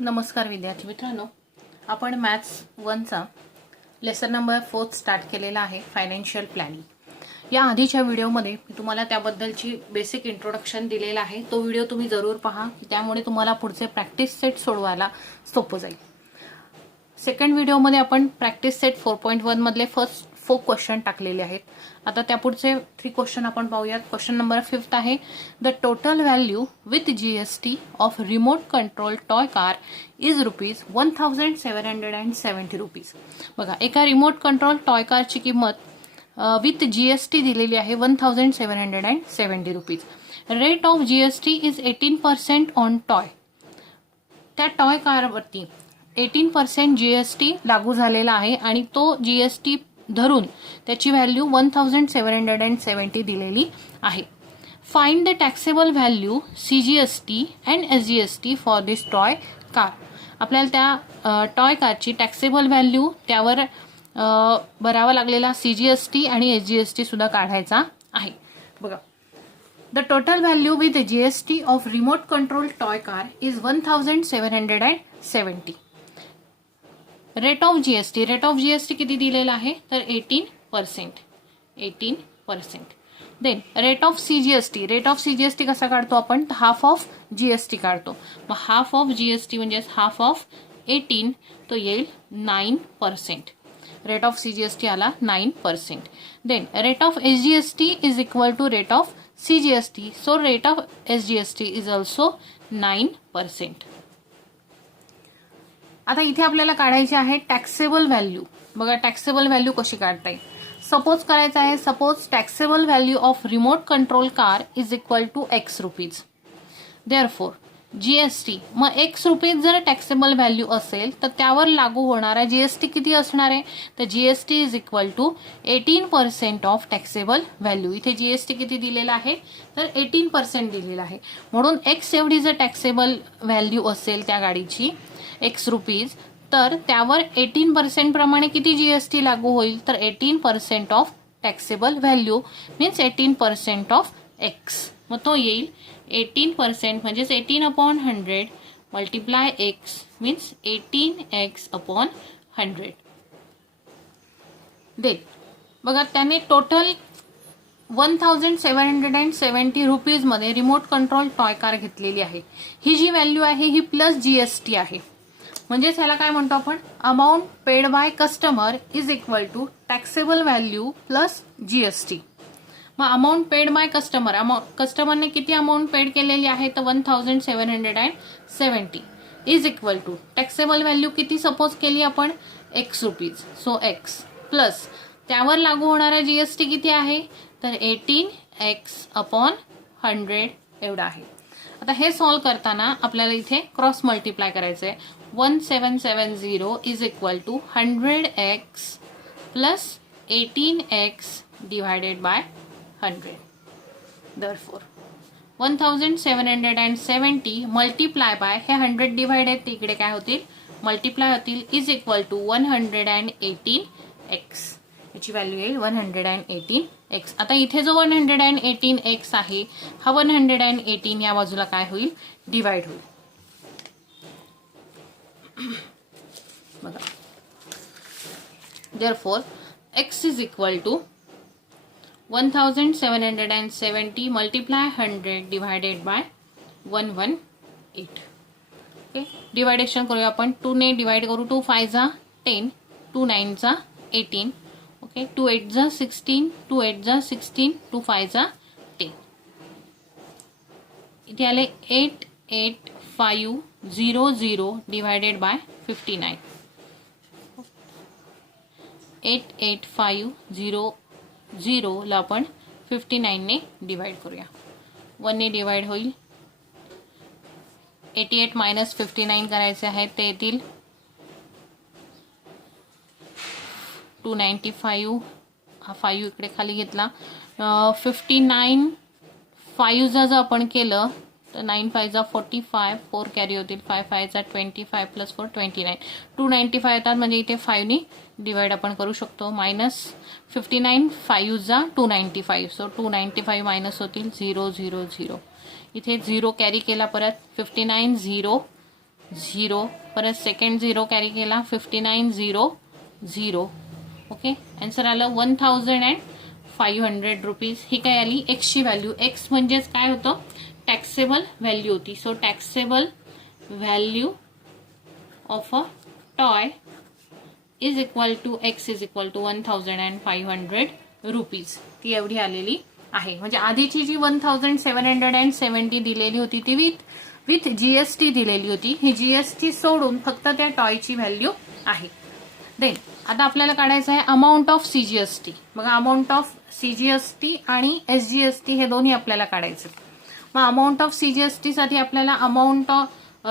नमस्कार विद्यार्थी मित्रांनो, आपण मॅथ्स 1चा लेसन नंबर 4 स्टार्ट केलेला आहे, फायनान्शियल प्लॅनिंग. या आधीच्या व्हिडिओमध्ये मी तुम्हाला त्याबद्दलची बेसिक इंट्रोडक्शन दिलेला आहे. तो व्हिडिओ तुम्ही जरूर पहा, त्यामुळे तुम्हाला पुढचे प्रॅक्टिस सेट सोडवायला सोपं जाईल. सेकंड व्हिडिओमध्ये आपण प्रॅक्टिस सेट 4.1 मधले फर्स्ट 4 क्वेश्चन टाकलेले आहेत. आता त्यापुढचे 3 क्वेश्चन आपण पाहूयात. क्वेश्चन नंबर 5 आहे, the total value with GST of remote control toy car is ₹1770. बघा, एका रिमोट कंट्रोल टॉय कारची किंमत विथ जीएसटी दिलेली आहे ₹1770. Rate of GST is 18% on toy. त्या टॉय कारवरती 18% जीएसटी लागू झालेला आहे आणि तो जीएसटी धरून त्याची व्हॅल्यू 1770 दिलेली आहे. Find the taxable value CGST and SGST for this toy car. आपल्याला त्या टॉय कारची टॅक्सेबल व्हॅल्यू, त्यावर भरावा लागलेला सीजीएसटी आणि एसजीएसटी सुद्धा काढायचा आहे. बघा, the total value with GST of remote control toy car is 1770. Rate of GST, किती दिलेला आहे तर 18%. देन रेट ऑफ सीजीएसटी कसा काढतो आपण, हाफ ऑफ जीएसटी काढतो. मग हाफ ऑफ जीएसटी म्हणजे हाफ ऑफ 18, तो येईल 9%. रेट ऑफ सीजीएसटी आला 9%. Then rate of SGST is equal to rate of CGST, so rate of SGST is also 9%. आता इथे आपल्याला काढायची आहे टॅक्सेबल व्हॅल्यू. बघा, टॅक्सेबल व्हॅल्यू कशी काढता येईल. सपोज करायचं आहे, suppose taxable value of remote control car is equal to ₹X. Therefore GST, मग ₹X जर टॅक्सेबल व्हॅल्यू असेल तर त्यावर लागू होणारा जीएसटी किती असणार आहे, तर GST is equal to 18% of taxable value. इथे जीएसटी किती दिलेला आहे तर 18% दिलेला आहे. म्हणून X एवढी जर टॅक्सेबल व्हॅल्यू असेल त्या गाडीची ₹X, तर त्यावर 18% प्रमाणे किती जीएसटी लागू होईल तर 18% of taxable value means 18% of X. मग तो येईल 18% म्हणजेच 18/100 मल्टिप्लाय X मीन्स 18x/100. दे बघा, त्याने टोटल ₹1770 मध्ये रिमोट कंट्रोल टॉय कार घेतलेली आहे. ही जी व्हॅल्यू आहे ही प्लस जीएसटी आहे. म्हणजेच ह्याला काय म्हणतो आपण, amount paid by customer is equal to taxable value plus GST. मग अमाऊंट पेड बाय कस्टमरने किती अमाऊंट पेड केलेली आहे तर 1770 is equal to taxable value किती सपोज केली आपण ₹X, सो X प्लस त्यावर लागू होणारा जीएसटी किती आहे तर 18x/100 एवढा आहे. आता हे सॉल्व्ह करताना आपल्याला इथे क्रॉस मल्टिप्लाय करायचं आहे. 1770 is equal to 100x plus 18x divided by 100. Therefore 1770 multiply by हे 100 डिवाइड आहेत, इकडे काय होतील मल्टिप्लाय होतील, इज इक्वल टू 118x. याची व्हॅल्यू येईल 118x. आता इथे जो 118x आहे हा 118 या बाजूला काय होईल डिवाइड होईल. बघा, therefore x is equal to 1770 multiply 100 divided by 118. Okay, deviation करूया आपण. 2 ने डिवाइड करू. 2 5 जा 10, 2 9 जा 18. ओके, 2 8 जा 16, 2 8 जा 16, 2 5 जा 10. इथे आले 88500 डिवायडेड बाय 59. 88500 ला आपण 59 ने डिवाइड करूया. 1 ने डिवाइड होईल. 88 मायनस 59 करायचे आहे, ते येतील 295. हा 5 इकडे खाली घेतला. 59 5 जर आपण केलं तर 9 5 जा 45, 4 कॅरी होतील, 5 5 जा 25 प्लस 4 29. 295 येतात, म्हणजे इथे 5 ने डिवाइड आपण करू शकतो. मायनस 59 5 जा 295, सो 295 मायनस होतील 0 0 0. इथे 0 कॅरी केला, परत 59 0 0, परत सेकंड 0 कॅरी केला, 59,000. ओके, आन्सर आलं 1,500 रुपीज. ही काय आली एक्सची व्हॅल्यू. एक्स म्हणजेच काय होतं, टॅक्सेबल व्हॅल्यू होती. So taxable value of a toy is equal to X is equal to 1,500 rupees. ती एवढी आलेली आहे. म्हणजे आधीची जी 1,770 दिलेली होती ती विथ जीएसटी दिलेली होती. ही जीएसटी सोडून फक्त त्या टॉयची व्हॅल्यू आहे. देन आता आपल्याला काढायचं आहे अमाऊंट ऑफ सीजीएसटी. बघा, अमाऊंट ऑफ सीजीएसटी आणि एसजीएसटी हे दोन्ही आपल्याला काढायचे. मग अमाऊंट ऑफ सीजीएसटी साठी आपल्याला amount of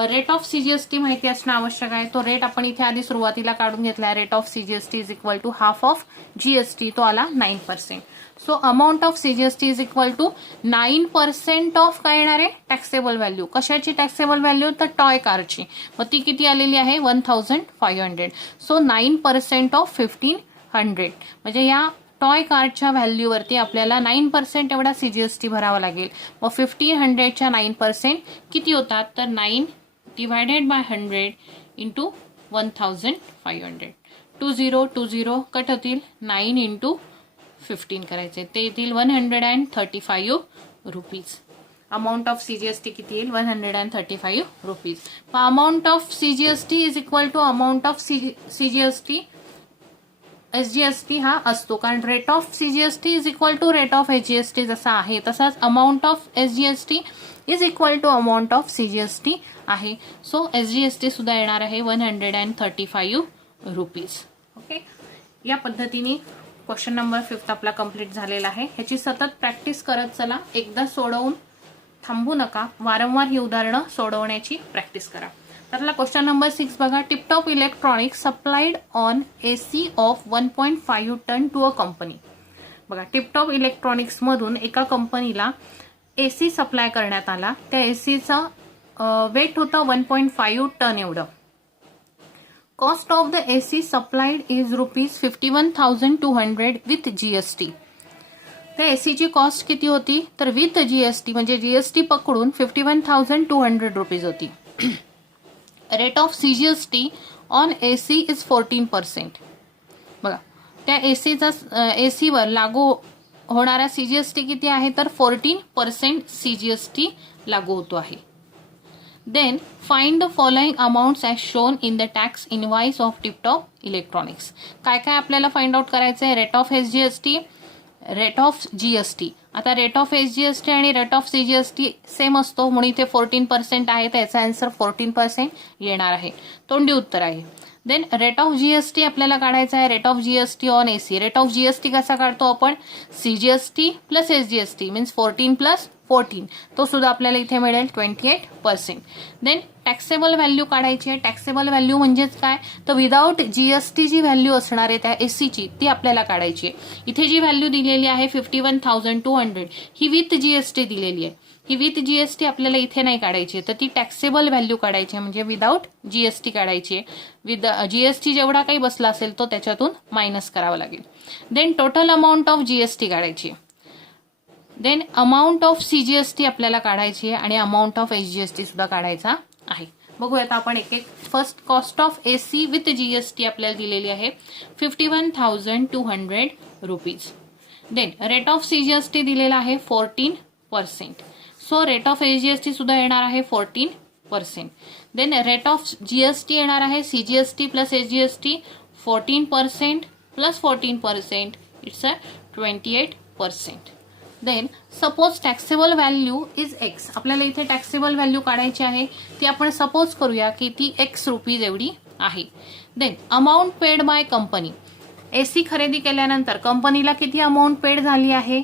rate of CGST माहिती असणं आवश्यक आहे. तो रेट आपण इथे आधी सुरुवातीला काढून घेतला. Rate of CGST is equal to half of GST. तो आला 9%. So amount of CGST is equal to 9% of काय येणार आहे, टॅक्सेबल व्हॅल्यू. कशाची टॅक्सेबल व्हॅल्यू, तर टॉय कारची. मग ती किती आलेली आहे, 1,500. सो 9% ऑफ 1,500 म्हणजे या टॉय कारच्या व्हॅल्यूवरती आपल्याला 9% एवढा सीजीएसटी भरावा लागेल. मग 1,500च्या 9% किती होतात, तर 9 डिवायडेड बाय 100 इंटू 1,500. 20 कट होतील, 9 इंटू 15 करायचे, ते येतील 135 रुपीज. अमाऊंट ऑफ सीजीएसटी किती येईल, 135 rupees. Amount of CGST is equal to amount of CGST SGST हा असतो, कारण rate of CGST is equal to rate of SGST जसा आहे तसाच amount of SGST is equal to amount of CGST आहे. So SGST सुद्धा येणार आहे 135 रुपीज. ओके, या पद्धतीने क्वेश्चन नंबर 5 आपला कंप्लीट झालेला आहे. ह्याची सतत प्रॅक्टिस करत चला. एकदा सोडवून थांबू नका, वारंवार ही उदाहरणं सोडवण्याची प्रॅक्टिस करा. तर क्वेश्चन नंबर 6 बघा. Tiptop Electronics supplied on AC of 1.5 ton to a company. बघा, टिपटॉप इलेक्ट्रॉनिक्स मधून एका कंपनीला एसी सप्लाय करण्यात आला. त्या एसीचा वेट होता 1.5 टन एवढं. Cost of the AC supplied is ₹51,200 with GST. त्या एसीची कॉस्ट किती होती, तर विथ जीएसटी म्हणजे जीएसटी पकडून 51,200 रुपीज होती. Rate of CGST on AC is 14%. बघा, त्या एसीवर लागू होणारा सीजीएसटी किती आहे, तर 14% सीजीएसटी लागू होतो आहे. Then find the following amounts as shown in the tax invoice of Tiptop Electronics. काय काय आपल्याला फाइंड आउट करायचं आहे, rate of SGST, rate of GST. आता रेट ऑफ एसजीएसटी आणि रेट ऑफ सीजीएसटी सेम असतो, म्हणून इथे 14% आहे, तर याचा आन्सर 14% येणार आहे. तोंडी उत्तर आहे. देन रेट ऑफ जीएसटी आपल्याला काढायचा आहे. Rate of GST on AC. Rate of GST कसा काढतो आपण, CGST plus SGST means 14 plus 14. तो सुद्धा आपल्याला इथे मिळेल 28%. देन टॅक्सेबल व्हॅल्यू काढायची आहे. टॅक्सेबल व्हॅल्यू म्हणजेच काय, तर विदाउट जीएसटी जी व्हॅल्यू असणार आहे त्या एसीची ती आपल्याला काढायची आहे. इथे जी व्हॅल्यू दिलेली आहे 51,200 ही विथ जीएसटी दिलेली आहे. ही विथ जीएसटी आपल्याला इथे नाही काढायची, तर ती टॅक्सेबल व्हॅल्यू काढायची आहे, म्हणजे विदाउट जीएसटी काढायची आहे. विथ जीएसटी जेवढा काही बसला असेल तो त्याच्यातून मायनस करावा लागेल. Then total amount of GST काढायची आहे. देन अमाऊंट ऑफ सीजीएसटी आपल्याला काढायची आहे आणि अमाऊंट ऑफ एसजीएसटी सुद्धा काढायचा आहे. बघूयात आपण एक एक. First cost of AC with GST आपल्याला दिलेली आहे 51,200 rupees. Then rate of CGST दिलेला आहे 14%. सो रेट ऑफ एसजीएसटी सुद्धा येणार आहे 14%. देन रेट ऑफ जीएसटी येणार आहे CGST plus SGST 14% plus 14% it's a 28%. Then suppose taxable value is X. आपल्याला इथे टॅक्सेबल व्हॅल्यू काढायची आहे. ती आपण सपोज करूया की ती एक्स रुपीज एवढी आहे. Then amount paid by company. AC खरेदी केल्यानंतर कंपनीला किती अमाऊंट पेड झाली आहे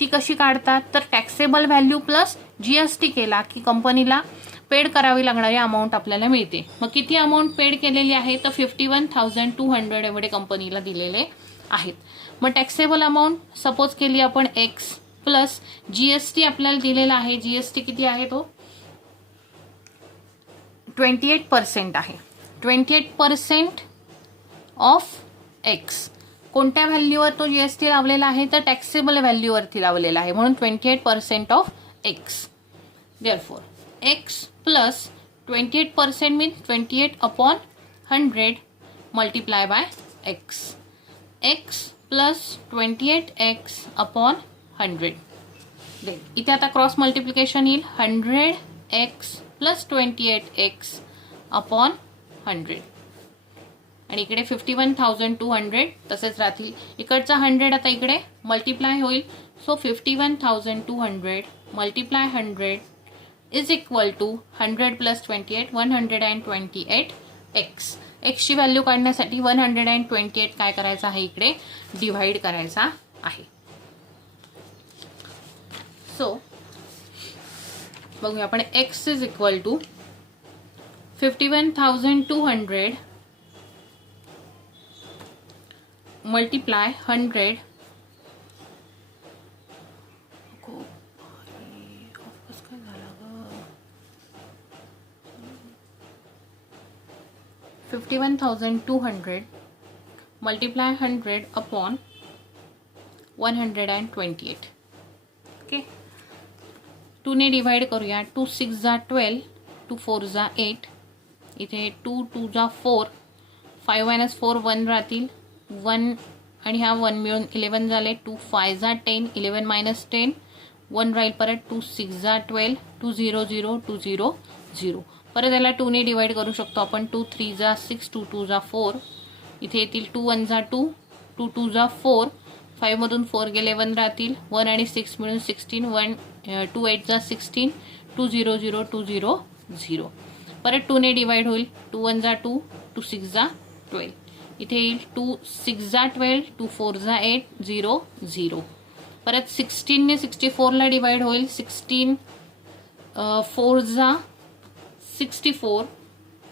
ती कशी काढतात, तर टॅक्सेबल व्हॅल्यू प्लस जीएसटी केला की कंपनीला पेड करावी लागणारी अमाऊंट आपल्याला मिळते. मग किती अमाऊंट पेड केलेली आहे, तर 51,200 एवढे कंपनीला दिलेले आहेत. मग टॅक्सेबल अमाऊंट सपोज केली आपण एक्स प्लस जीएसटी आपल्याला दिलेला आहे. जीएसटी किती आहे, तो 28% आहे. 28% ऑफ एक्स. कोणत्या व्हॅल्यूवर तो जीएसटी लावलेला आहे, तर टॅक्सेबल व्हॅल्यूवरती लावलेला आहे, म्हणून 28% of x. Therefore x plus 28% means 28 upon 100 multiply by x. x plus 28x upon 100. Then इथे आता क्रॉस मल्टिप्लिकेशन येईल 100x plus 28x upon 100 आणि इकडे 51,200 तसेच राहतील. इकडचा 100 आता इकडे मल्टिप्लाय होईल. So 51,200 multiply 100 is equal to 100 plus 28 128 x. एक्सची व्हॅल्यू काढण्यासाठी 128 काय करायचं आहे इकडे डिव्हाइड करायचा आहे. सो बघूया आपण x is equal to 51,200 multiply 100 51,200 multiply 100 upon 128. Okay 2 ने डिवाइड करूया. 2 6 जा 12, 2 4 जा 8, इथे 2 2 जा 4, 5 minus 4 1 राहतील 1 आणि हा 1 मिळून 11 झाले. 2 5 जा 10, 11 minus 10 1 राहील परत. 2 6 जा 12, 2 0 0 2 0 0 परत याला 2 ने डिवाइड करू शकतो आपण. 2 3 जा 6, 2 2 जा 4, इथे येतील 2 1 जा 2, 2 2 जा 4, 5 मधून 4 गेले 1 राहतील. 1 आणि 6 मिळून 16, 2 8 जा 16, 2 0 0 2 0 0 परत 2 ने डिवाइड होईल. 2 1 जा 2, 2 6 जा 12, इथे येईल 2 6 जा 12, 2 4 जा 8 0 0 परत 16 ने 64 ला डिवाइड होईल. 16 4 जा 64,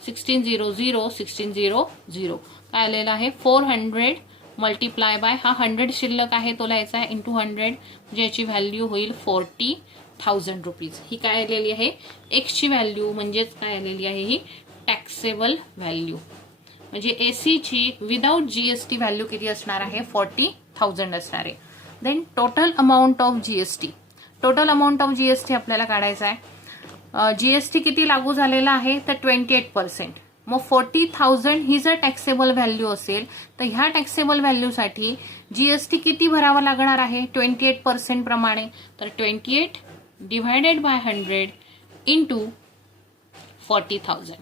16 0 0 16 0 0 काय आलेलं आहे 400 मल्टिप्लाय बाय हा 100 शिल्लक आहे तो लिहायचा आहे इंटू 100 म्हणजे याची व्हॅल्यू होईल 40,000 रुपीज. ही काय आलेली आहे एक्सची व्हॅल्यू म्हणजेच काय आलेली आहे ही टॅक्सेबल व्हॅल्यू म्हणजे एसीची विदाउट जीएसटी व्हॅल्यू किती असणार आहे 40,000 असणार आहे. Then total amount of GST. Total amount of GST आपल्याला काढायचा आहे. जीएसटी किती लागू झालेला आहे तर 28%. मग 40,000 ही जर टॅक्सेबल व्हॅल्यू असेल तर ह्या टॅक्सेबल व्हॅल्यूसाठी जीएसटी किती भरावा लागणार आहे 28% प्रमाणे. तर 28 डिवायडेड बाय 100 इंटू 40,000.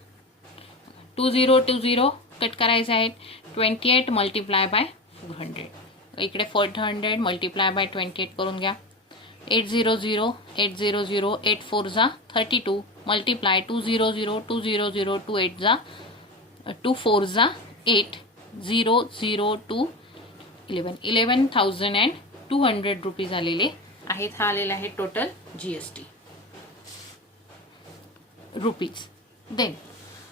2020 कट करायचे आहेत. 28 मल्टिप्लाय बाय 400 इकडे 400 मल्टिप्लाय बाय 28 करून घ्या. 800 800 8 4 जा 32 मल्टिप्लाय 200 200 2 8 जा 2 4 जा 8 0 0 2 11 11,200 रुपीज आलेले आहेत. हा आलेला आहे total GST rupees. Then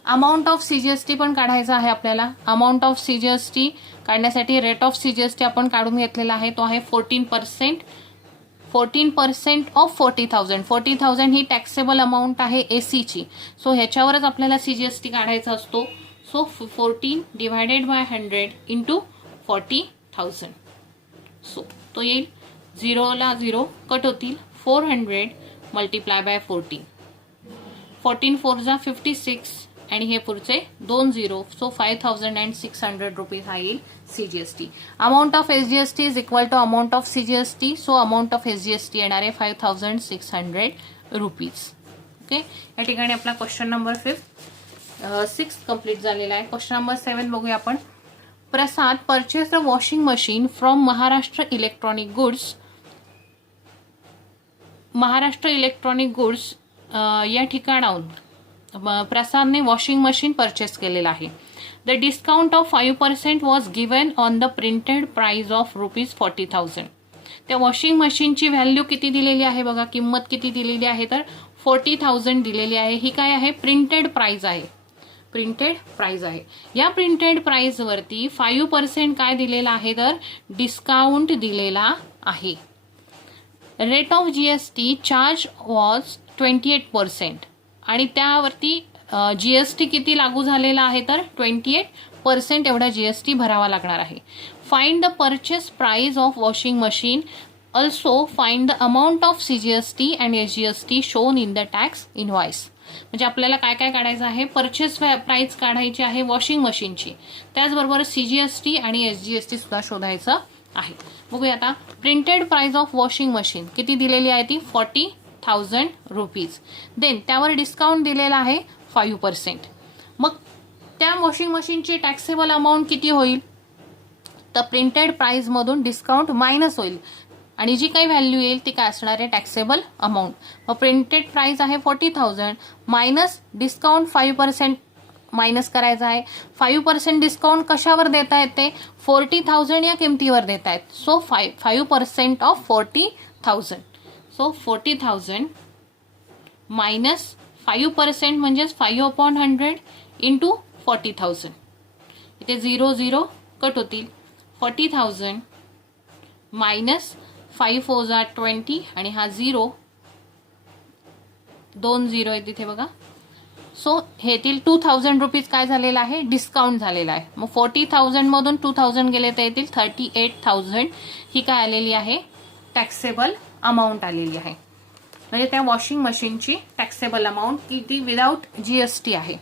amount of CGST पण काढायचा आहे आपल्याला. अमाऊंट ऑफ सीजीएसटी काढण्यासाठी रेट ऑफ सीजीएसटी आपण काढून घेतलेला आहे तो आहे 14%. 14% ऑफ 40,000. 40,000 ही टॅक्सेबल अमाऊंट आहे एसीची. सो ह्याच्यावरच आपल्याला सीजीएसटी काढायचा असतो. So 14 divided by 100 into 40,000. So तो येईल 0 ला 0 कट होतील 400 मल्टिप्लाय बाय 14. 14 4 जा 56 आणि हे पुढचे 2 0 सो 5,600 रुपीज हा येईल CGST. Amount of SGST is equal to amount of CGST. So amount of SGST येणार आहे 5,600 रुपीज. ओके या ठिकाणी आपला क्वेश्चन नंबर 6 कंप्लीट झालेला आहे. क्वेश्चन नंबर 7 बघूया आपण. Prasad purchase a washing machine from Maharashtra electronic goods. Maharashtra electronic goods या ठिकाणाहून प्रसादने वॉशिंग मशीन परचेस केलेला आहे. The discount of 5% was given on the printed price of ₹40,000. त्या वॉशिंग मशीनची व्हॅल्यू किती दिलेली आहे बघा किंमत किती दिलेली आहे तर 40,000 दिलेली आहे. ही काय आहे प्रिंटेड प्राइस आहे. प्रिंटेड प्राइस आहे. या प्रिंटेड प्राइस वरती 5% काय दिलेला आहे तर डिस्काउंट दिलेला आहे. Rate of GST charge was 28% आणि त्यावरती जीएसटी किती लागू झालेला आहे तर 28% एवढा जीएसटी भरावा लागणार आहे. Find the purchase price of washing machine. Also find the amount of CGST and SGST shown in the tax invoice. म्हणजे आपल्याला काय काय काढायचं आहे, परचेस प्राइस काढायची आहे वॉशिंग मशीनची, त्याचबरोबर CGST आणि SGST सुद्धा शोधायचं आहे. बघूया आता. Printed price of washing machine किती दिलेली आहे ती 40,000 रुपीज. देन त्यावर डिस्काउंट दिलेला आहे 5%. मग त्या वॉशिंग मशीनची टॅक्सेबल अमाऊंट किती होईल, तर प्रिंटेड प्राइस मधून डिस्काउंट मायनस होईल आणि जी काही व्हॅल्यू येईल ती काय असणार आहे, टॅक्सेबल अमाऊंट. मग प्रिंटेड प्राइस आहे 40,000 मायनस डिस्काउंट 5% मायनस करायचं आहे. 5% डिस्काउंट कशावर देता येते, 40,000 या किमतीवर देता येत. So 5% of 40,000. सो 40,000 मायनस 5% म्हणजेच 5/100 इंटू 40,000. इथे 0 0 कट होतील. 40,000 मायनस 5 4 जा 20 आणि हा 0 2 0 आहे तिथे बघा. सो हे येतील 2,000 रुपीज काय झालेला आहे, डिस्काउंट झालेला आहे. मग 40,000 मधून 2,000 गेले तर येतील 38,000 ही काय आलेली आहे, टॅक्सेबल अमाऊंट आलेली आहे. म्हणजे त्या वॉशिंग मशीनची टॅक्सेबल अमाऊंट किती विदाउट GST आहे.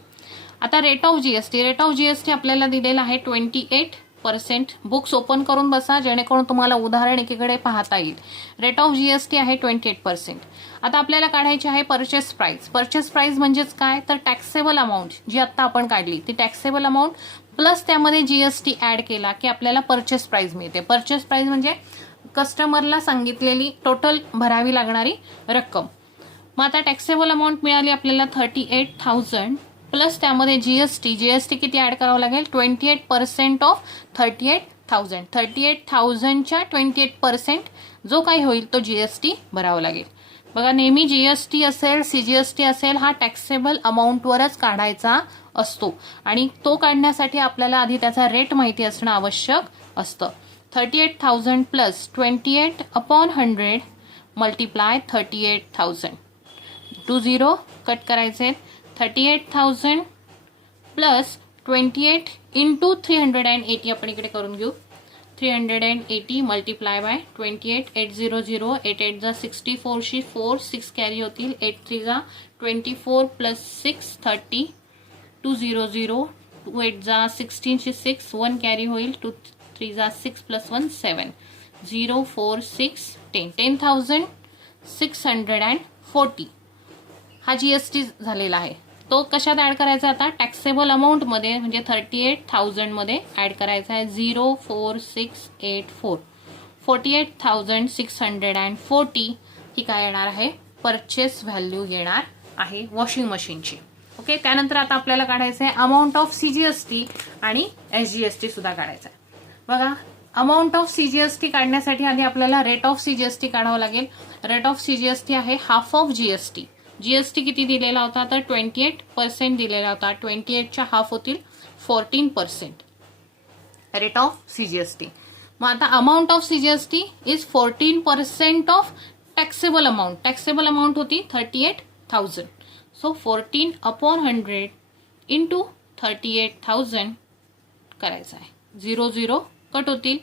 आता रेट ऑफ GST आपल्याला दिलेला आहे 28%. बुक्स ओपन करून बसा जेणेकरून तुम्हाला उदाहरण एकीकडे पाहता येईल. रेट ऑफ GST आहे 28%. आता आपल्याला काढायची आहे परचेस प्राइस म्हणजेच काय, तर टॅक्सेबल अमाऊंट जी आता आपण काढली ती टॅक्सेबल अमाऊंट प्लस त्यामध्ये GST ऍड केला की आपल्याला परचेस प्राइस मिळते. परचेस प्राइस म्हणजे कस्टमरला सांगितलेली टोटल भरावी लागणारी रक्कम. मग आता टॅक्सेबल अमाऊंट मिळाली आपल्याला 38,000 प्लस त्यामध्ये GST किती ऍड करावं लागेल, 28% ऑफ 38,000. 38,000च्या 28% जो काही होईल तो GST भरावा लागेल. बघा नेहमी GST असेल CGST असेल हा टॅक्सेबल अमाऊंटवरच काढायचा असतो आणि तो काढण्यासाठी आपल्याला आधी त्याचा रेट माहिती असणं आवश्यक असतं. 38,000 प्लस 28/100 मल्टिप्लाय 38,000. 2 0 कट करायचे. 38,000 प्लस 28 इंटू 380 आपण इकडे करून घेऊ. 380 मल्टिप्लाय बाय 28. 8 0 0 8 8 जा 64 शी 4 6 कॅरी होतील. 8 3 जा 24 प्लस 6 30. 2 0 0 2 8 जा 16 शी 6 1 कॅरी होईल. 2 3 जा 6 प्लस 1 7 0 4 6 10. 10,640 हा GST झालेला आहे. तो कशात ऍड करायचा आता, टॅक्सेबल अमाऊंट मध्ये म्हणजे 38,000 मध्ये ऍड करायचा आहे. 04684 48,640 ही काय येणार आहे, परचेस व्हॅल्यू येणार आहे वॉशिंग मशीनची. ओके. त्यानंतर आता आपल्याला काढायचं आहे अमाऊंट ऑफ CGST आणि SGST सुद्धा काढायचा आहे. बघा अमाऊंट ऑफ CGST काढण्यासाठी आधी आपल्याला रेट ऑफ CGST काढावं लागेल. रेट ऑफ CGST आहे हाफ ऑफ GST. GST किती दिलेला होता, तर 28% दिलेला होता. 28च्या हाफ होतील 14% रेट ऑफ CGST. मग आता amount of CGST is 14% of taxable amount. Taxable amount होती 38,000. सो 14/100 इंटू 38,000 करायचं आहे. 0 0 कट होतील.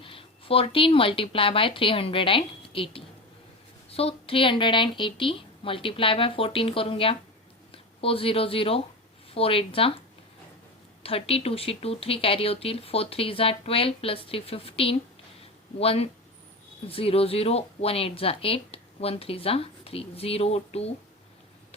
14 multiply by 380. So 380 multiply by 14 करून घ्या. 4 0 0 4 8 जा 32 शी 2 3 कॅरी होतील. 4 3 जा 12 प्लस 3 15. 1 0 0 1 8 जा 8 1 3 जा 3 0 2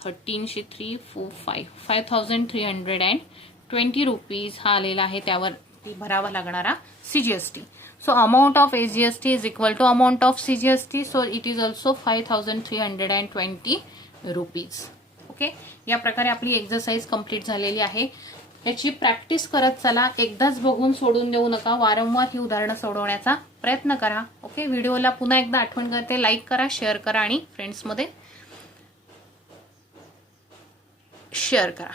13 शी 3 4 5 5,320 रुपीज हा आलेला आहे. त्यावर भरावा लागणारा CGST. So amount of SGST is equal to amount of CGST. So it is also 5,320 rupees. Okay. या प्रकारे आपली एक्सरसाइज कंप्लीट झालेली आहे. याची प्रॅक्टिस करत चला. एकदाच बघून सोडून देऊ नका. वारंवार ही उदाहरणं सोडवण्याचा प्रयत्न करा. ओके. व्हिडिओला पुन्हा एकदा आठवण करते, लाईक करा, शेअर करा आणि फ्रेंड्समध्ये शेअर करा.